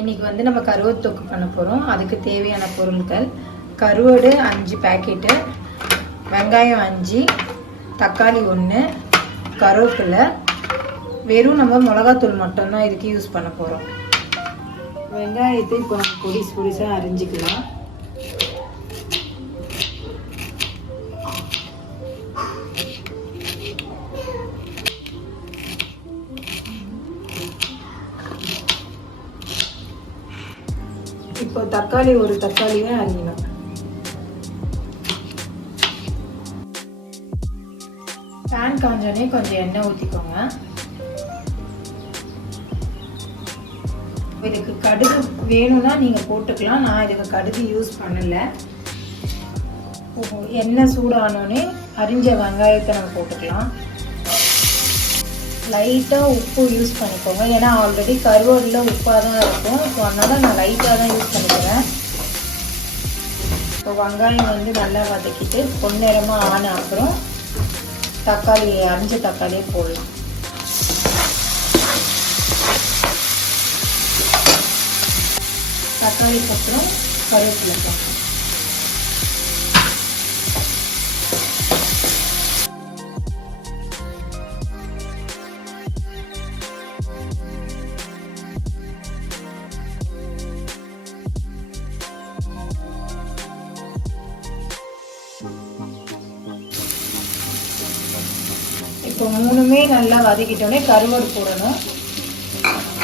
இன்றைக்கி வந்து நம்ம கருவாடு தொக்கு பண்ண போகிறோம். அதுக்கு தேவையான பொருட்கள்: கருவாடு 5 பேக்கெட்டு, வெங்காயம் 5, தக்காளி 1, கருவேப்பிலை. வெறும் நம்ம மிளகாத்தூள் மட்டும்தான் இதுக்கு யூஸ் பண்ண போகிறோம். வெங்காயத்தை இப்போ பொடிசு பொடிசாக அரிஞ்சிக்கலாம். இப்போ தக்காளி ஒரு தக்காளியே அரியணும். பேன் காஞ்சோடனே கொஞ்சம் எண்ணெய் ஊற்றிக்கோங்க. இதுக்கு கடுகு வேணும்னா நீங்கள் போட்டுக்கலாம். நான் இதுக்கு கடுகு யூஸ் பண்ணலை. எண்ணெய் சூடானோடனே அரிஞ்ச வெங்காயத்தை நம்ம போட்டுக்கலாம். லைட்டாக உப்பு யூஸ் பண்ணிக்கோங்க. ஏன்னா ஆல்ரெடி கருவாடில் உப்பாக தான் இருக்கும். ஸோ அதனால் நான் லைட்டாக தான் யூஸ் பண்ணிக்கிறேன். இப்போ வெங்காயம் வந்து நல்லா வதக்கிட்டு பொன்னிறமாக ஆன அப்புறம் தக்காளி அரிஞ்ச தக்காளியே போடலாம். தக்காளிக்கு அப்புறம் கருவேப்பிலை போடலாம். இப்போ மூணுமே நல்லா வதக்கிட்டோடனே கருவாடு போடணும்.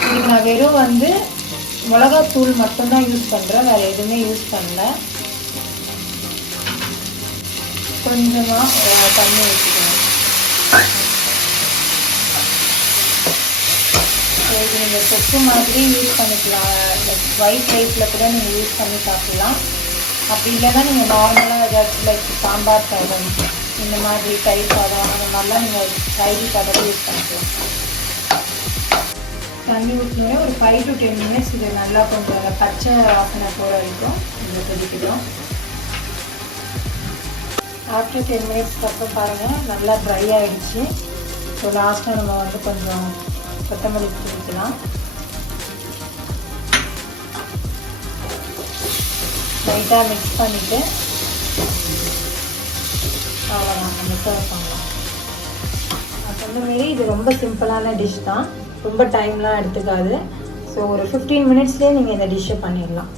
இதுக்கு நான் வெறும் வந்து மிளகாத்தூள் மட்டும்தான் யூஸ் பண்ணுறேன், வேறு எதுவுமே யூஸ் பண்ணல. கொஞ்சமாக தண்ணி ஊற்றிக்கணும். இது நீங்கள் தொக்கு மாதிரி யூஸ் பண்ணிக்கலாம். ஒயிட் ரைஸில் கூட நீங்கள் யூஸ் பண்ணி சாப்பிடலாம். அப்படி இல்லைன்னா நீங்கள் நார்மலாக ஏதாச்சும் லைக் சாம்பார் சாதம், இந்த மாதிரி தயிர் சாதம், அந்த மாதிரிலாம் நீங்கள் சைடி சாதம் யூஸ் பண்ணிக்கலாம். தண்ணி ஊற்றினோடனே ஒரு 5 to 10 minutes இது நல்லா கொஞ்சம் பச்சை வாசனை போகிற வரைக்கும் இதை கொதிக்கிட்டோம். ஆஃப்டர் 10 minutes அப்புறம் பாருங்கள் நல்லா ட்ரை ஆகிடுச்சு. ஸோ லாஸ்ட்டாக நம்ம வந்து கொஞ்சம் கொத்தமல்லி ஊற்றிக்கலாம். லைட்டாக மிக்ஸ் பண்ணிவிட்டு அவ்வளோதான், நம்ம சர்வ் பண்ணலாம். நான் சொன்ன மாரி இது ரொம்ப சிம்பிளான டிஷ் தான், ரொம்ப டைம்லாம் எடுத்துக்காது. ஸோ ஒரு 15 minutesலேயே நீங்கள் இந்த டிஷ்ஷை பண்ணிடலாம்.